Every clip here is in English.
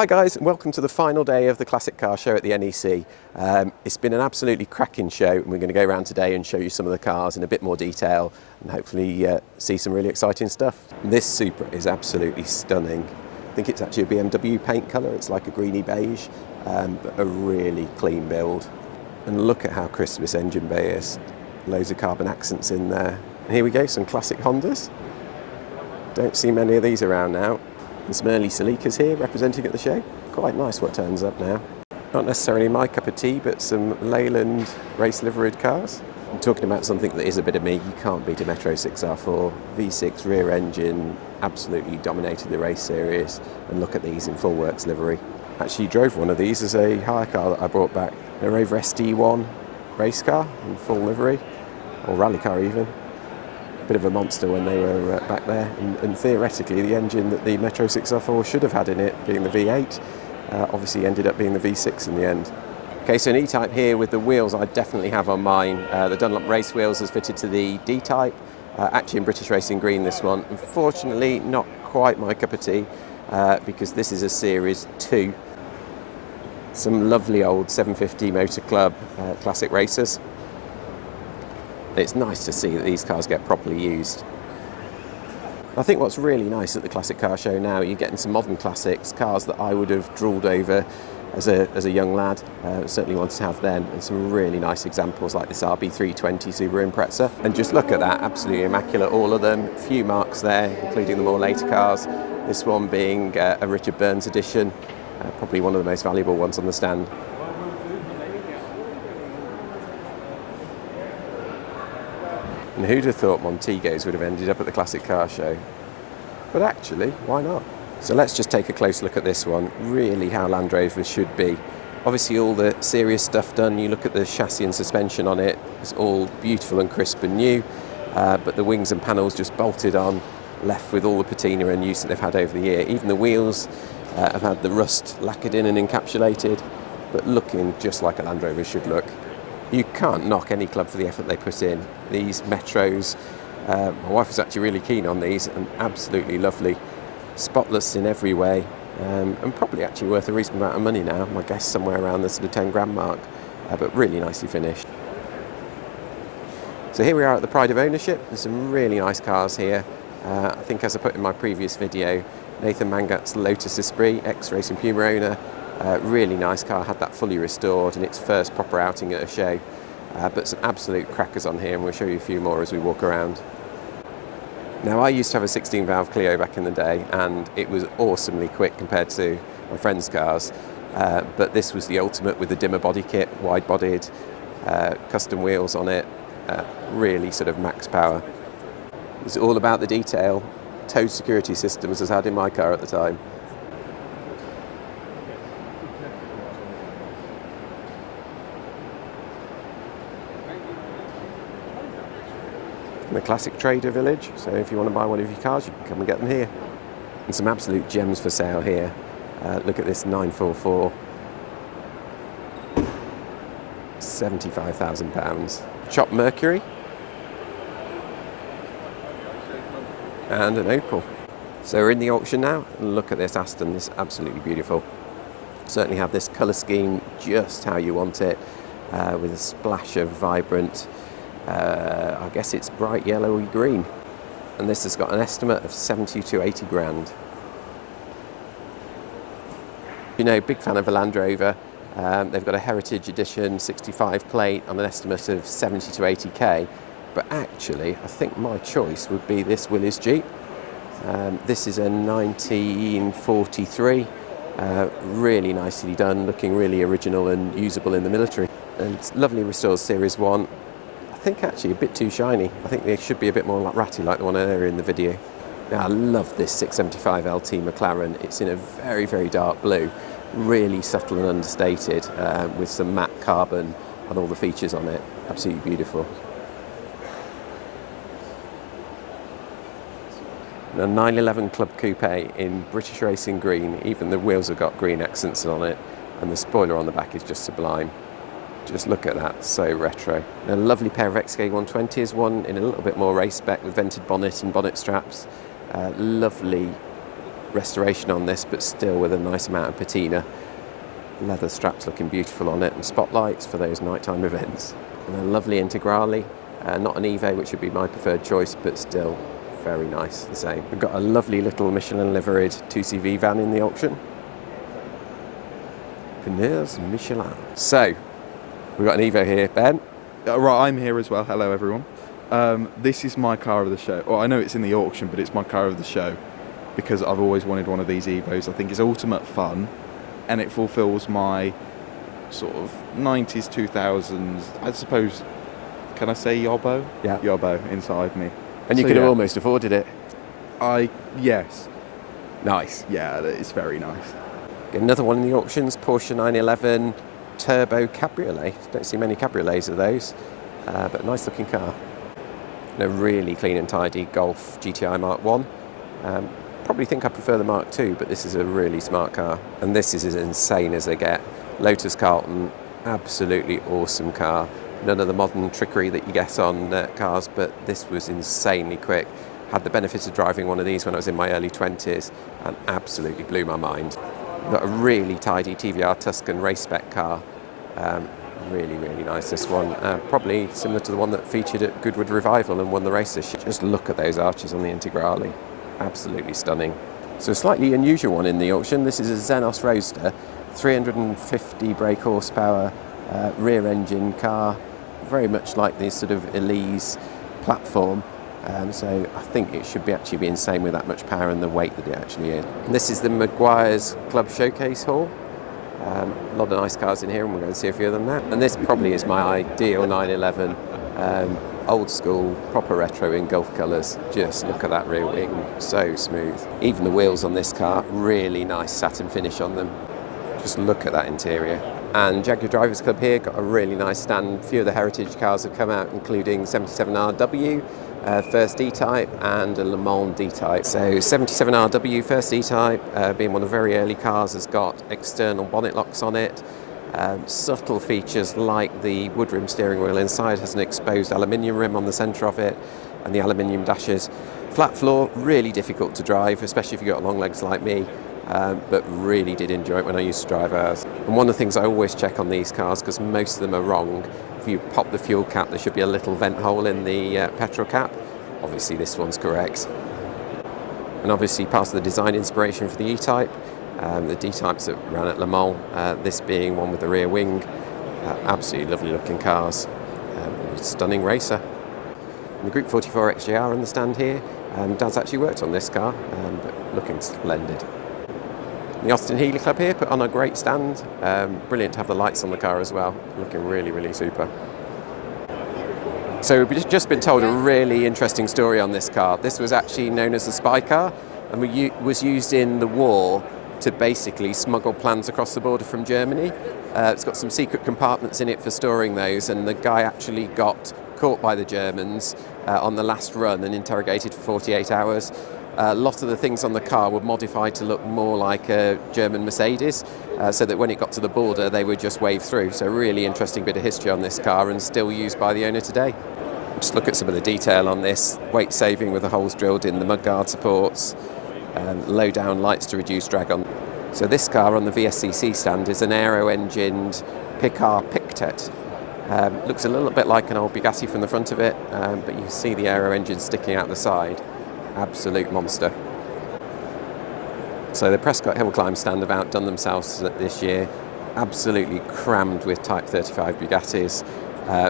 Hi guys, and welcome to the final day of the Classic Car Show at the NEC. It's been an absolutely cracking show, and we're going to go around today and show you some of the cars in a bit more detail and hopefully see some really exciting stuff. This Supra is absolutely stunning. I think it's actually a BMW paint colour. It's like a greeny beige, but a really clean build. And look at how crisp this engine bay is. Loads of carbon accents in there. And here we go, some classic Hondas. Don't see many of these around now. And some early Celicas here representing at the show. Quite nice what turns up now. Not necessarily my cup of tea, but some Leyland race liveried cars. I'm talking about something that is a bit of me. You can't beat a Metro 6R4. V6 rear engine absolutely dominated the race series. And look at these in full works livery. Actually drove one of these as a hire car that I brought back. A Rover SD1 race car in full livery, or rally car even. Bit of a monster when they were back there, and theoretically the engine that the Metro 6R4 should have had in it, being the V8, obviously ended up being the V6 in the end. Okay, so an E-Type here with the wheels I definitely have on mine. The Dunlop race wheels is fitted to the D-Type, actually in British Racing Green this one. Unfortunately not quite my cup of tea, because this is a Series 2. Some lovely old 750 Motor Club classic racers. It's nice to see that these cars get properly used. I think what's really nice at the Classic Car Show now, you're getting some modern classics, cars that I would have drooled over as a young lad, certainly wanted to have then, and some really nice examples like this RB320 Subaru Impreza. And just look at that, absolutely immaculate, all of them. A few marks there, including the more later cars. This one being a Richard Burns edition, probably one of the most valuable ones on the stand. And who'd have thought Montegos would have ended up at the Classic Car Show? But actually, why not? So let's just take a close look at this one, really how Land Rovers should be. Obviously all the serious stuff done, you look at the chassis and suspension on it, it's all beautiful and crisp and new, but the wings and panels just bolted on, left with all the patina and use that they've had over the year. Even the wheels have had the rust lacquered in and encapsulated, but looking just like a Land Rover should look. You can't knock any club for the effort they put in. These Metros, my wife was actually really keen on these, and absolutely lovely. Spotless in every way, and probably actually worth a reasonable amount of money now. My guess somewhere around the sort of 10 grand mark, but really nicely finished. So here we are at the Pride of Ownership. There's some really nice cars here. I think, as I put in my previous video, Nathan Mangat's Lotus Esprit, ex-Racing Puma owner, really nice car, had that fully restored in its first proper outing at a show. But some absolute crackers on here, and we'll show you a few more as we walk around. Now, I used to have a 16-valve Clio back in the day, and it was awesomely quick compared to my friend's cars. But this was the ultimate with the dimmer body kit, wide-bodied, custom wheels on it, really sort of max power. It's all about the detail. Towed security systems as I had in my car at the time. The classic trader village, so if you want to buy one of your cars, you can come and get them here. And some absolute gems for sale here. Look at this 944, £75,000. Chopped Mercury, and an Opel. So we're in the auction now, and look at this Aston, this is absolutely beautiful. Certainly have this colour scheme just how you want it, with a splash of vibrant, I guess it's bright yellowy green. And this has got an estimate of 70 to 80 grand. You know, big fan of a Land Rover. They've got a Heritage Edition 65 plate on an estimate of 70 to 80k. But actually, I think my choice would be this Willys Jeep. This is a 1943. Really nicely done, looking really original and usable in the military. And it's lovely restored Series 1. I think actually a bit too shiny. I think they should be a bit more like ratty like the one earlier in the video. Now I love this 675 LT McLaren. It's in a very, very dark blue, really subtle and understated, with some matte carbon on all the features on it. Absolutely beautiful. A 911 Club Coupe in British Racing Green. Even the wheels have got green accents on it, and the spoiler on the back is just sublime. Just look at that, so retro. A lovely pair of XK120s, one in a little bit more race spec with vented bonnet and bonnet straps. Lovely restoration on this, but still with a nice amount of patina. Leather straps looking beautiful on it, and spotlights for those nighttime events. And a lovely Integrale, not an Evo, which would be my preferred choice, but still very nice, the same. We've got a lovely little Michelin liveried 2CV van in the auction. Pneus Michelin. So, we've got an Evo here, Ben. Right, I'm here as well. Hello, everyone. This is my car of the show. Well, I know it's in the auction, but it's my car of the show because I've always wanted one of these Evos. I think it's ultimate fun, and it fulfills my sort of 90s, 2000s, I suppose, can I say yobbo? Yeah. Yobbo inside me. And you could have almost afforded it. Yes. Nice. Yeah, it's very nice. Another one in the auctions, Porsche 911 Turbo Cabriolet. Don't see many cabriolets of those, but a nice looking car. And a really clean and tidy Golf GTI Mark 1. Probably think I prefer the Mark 2, but this is a really smart car. And this is as insane as they get. Lotus Carlton, absolutely awesome car. None of the modern trickery that you get on cars, but this was insanely quick. Had the benefit of driving one of these when I was in my early 20s and absolutely blew my mind. Got a really tidy TVR Tuscan race spec car. Really, really nice, this one. Probably similar to the one that featured at Goodwood Revival and won the race this year. Just look at those arches on the Integrale. Absolutely stunning. So a slightly unusual one in the auction. This is a Xenos Roadster, 350 brake horsepower, rear engine car, very much like the sort of Elise platform. So I think it should actually be insane with that much power and the weight that it actually is. And this is the Maguire's Club Showcase Hall. A lot of nice cars in here, and we're going to see a few of them now. And this probably is my ideal 911. Old school, proper retro in Gulf colours. Just look at that rear wing, so smooth. Even the wheels on this car, really nice satin finish on them. Just look at that interior. And Jaguar Drivers Club here got a really nice stand. A few of the heritage cars have come out, including 77RW, first E-Type, and a Le Mans D-Type. So 77RW first E-Type, being one of the very early cars, has got external bonnet locks on it. Subtle features like the woodrim steering wheel inside has an exposed aluminium rim on the centre of it, and the aluminium dashes. Flat floor, really difficult to drive, especially if you've got long legs like me. But really did enjoy it when I used to drive ours. And one of the things I always check on these cars, because most of them are wrong, if you pop the fuel cap, there should be a little vent hole in the petrol cap. Obviously this one's correct. And obviously part of the design inspiration for the E-Type, the D-Types that ran at Le Mans, this being one with the rear wing. Absolutely lovely looking cars. Stunning racer. And the Group 44 XJR on the stand here. Dad's actually worked on this car, but looking splendid. The Austin Healey Club here put on a great stand. Brilliant to have the lights on the car as well. Looking really, really super. So we've just been told a really interesting story on this car. This was actually known as the spy car, and was used in the war to basically smuggle plans across the border from Germany. It's got some secret compartments in it for storing those, and the guy actually got caught by the Germans on the last run and interrogated for 48 hours. A lot of the things on the car were modified to look more like a German Mercedes, so that when it got to the border they would just wave through. So a really interesting bit of history on this car, and still used by the owner today. Just look at some of the detail on this. Weight saving with the holes drilled in the mudguard supports, low down lights to reduce drag on. So this car on the VSCC stand is an aero-engined Picard Pictet. Looks a little bit like an old Bugatti from the front of it, but you can see the aero engine sticking out the side. Absolute monster. So the Prescott Hill Climb stand have outdone themselves this year. Absolutely crammed with Type 35 Bugattis.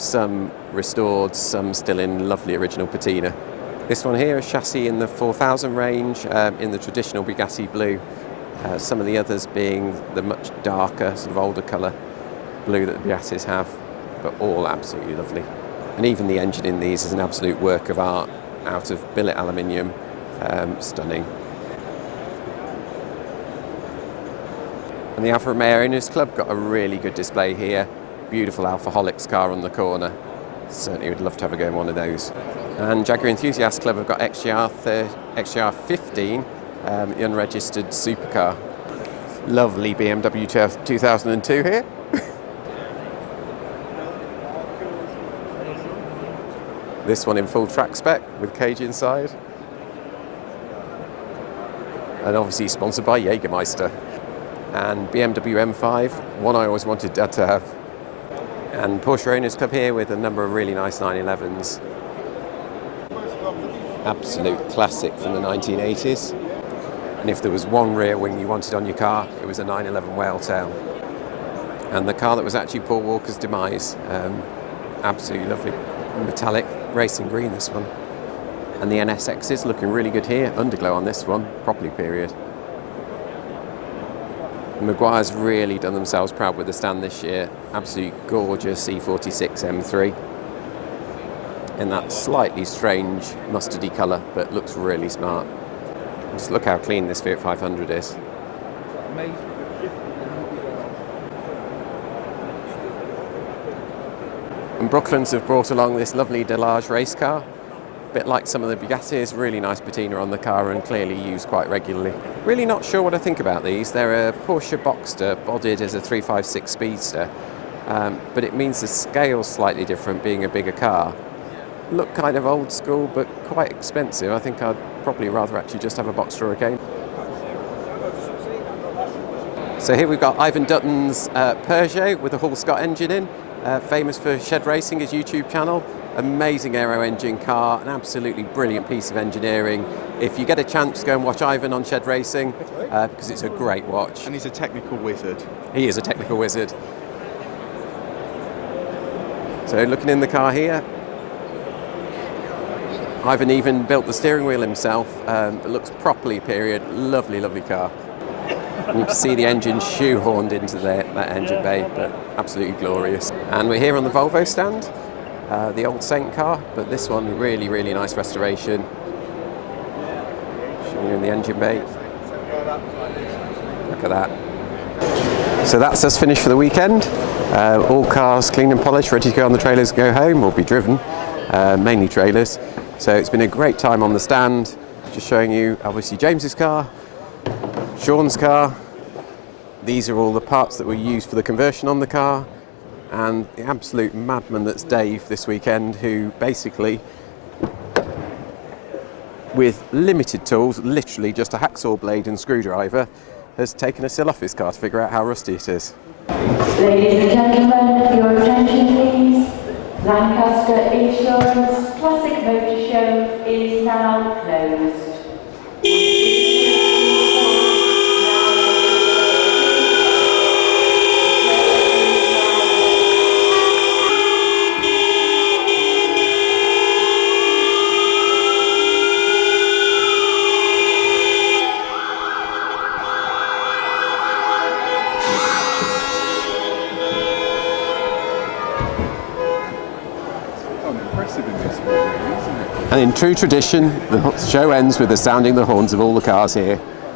Some restored, some still in lovely original patina. This one here, a chassis in the 4000 range, in the traditional Bugatti blue. Some of the others being the much darker, sort of older colour blue that the Bugattis have, but all absolutely lovely. And even the engine in these is an absolute work of art, out of billet aluminium. Stunning. And the Alfa Romeo Owners Club got a really good display here. Beautiful Alfaholics car on the corner. Certainly would love to have a go in one of those. And Jaguar Enthusiast Club have got XJR 15, the unregistered supercar. Lovely BMW 2002 here. This one in full track spec with cage inside. and obviously sponsored by Jägermeister. And BMW M5, one I always wanted Dad to have. And Porsche Owners Club here with a number of really nice 911s. Absolute classic from the 1980s. And if there was one rear wing you wanted on your car, it was a 911 Whaletail. And the car that was actually Paul Walker's demise. Absolutely lovely. Metallic racing green, this one. And the NSX is looking really good here. Underglow on this one, properly period. Maguire's really done themselves proud with the stand this year. Absolutely gorgeous C46 M3 in that slightly strange mustardy colour, but looks really smart. Just look how clean this Fiat 500 is. Amazing. And Brooklands have brought along this lovely Delage race car. A bit like some of the Bugattis, really nice patina on the car and clearly used quite regularly. Really not sure what I think about these. They're a Porsche Boxster bodied as a 356 Speedster, but it means the scale's slightly different being a bigger car. Look kind of old school, but quite expensive. I think I'd probably rather actually just have a Boxster again. So here we've got Ivan Dutton's Peugeot with a Hall Scott engine in, famous for shed racing, his YouTube channel. Amazing aero engine car, an absolutely brilliant piece of engineering. If you get a chance, go and watch Ivan on shed racing because it's a great watch. And he's a technical wizard. He is a technical wizard. So looking in the car here, Ivan even built the steering wheel himself. It looks properly period. Lovely, lovely car. And you can see the engine shoehorned into that engine bay, but absolutely glorious. And we're here on the Volvo stand. The old Saint car, but this one really, really nice restoration. Showing you in the engine bay. Look at that. So that's us finished for the weekend. All cars clean and polished, ready to go on the trailers and go home or be driven, mainly trailers. So it's been a great time on the stand. Just showing you obviously James's car, Sean's car. These are all the parts that were used for the conversion on the car. And the absolute madman that's Dave this weekend, who basically, with limited tools, literally just a hacksaw blade and screwdriver, has taken a sill off his car to figure out how rusty it is. Ladies and gentlemen, your attention please. Lancaster Insurance Classic Motor Show is now closed. And in true tradition, the show ends with the sounding the horns of all the cars here.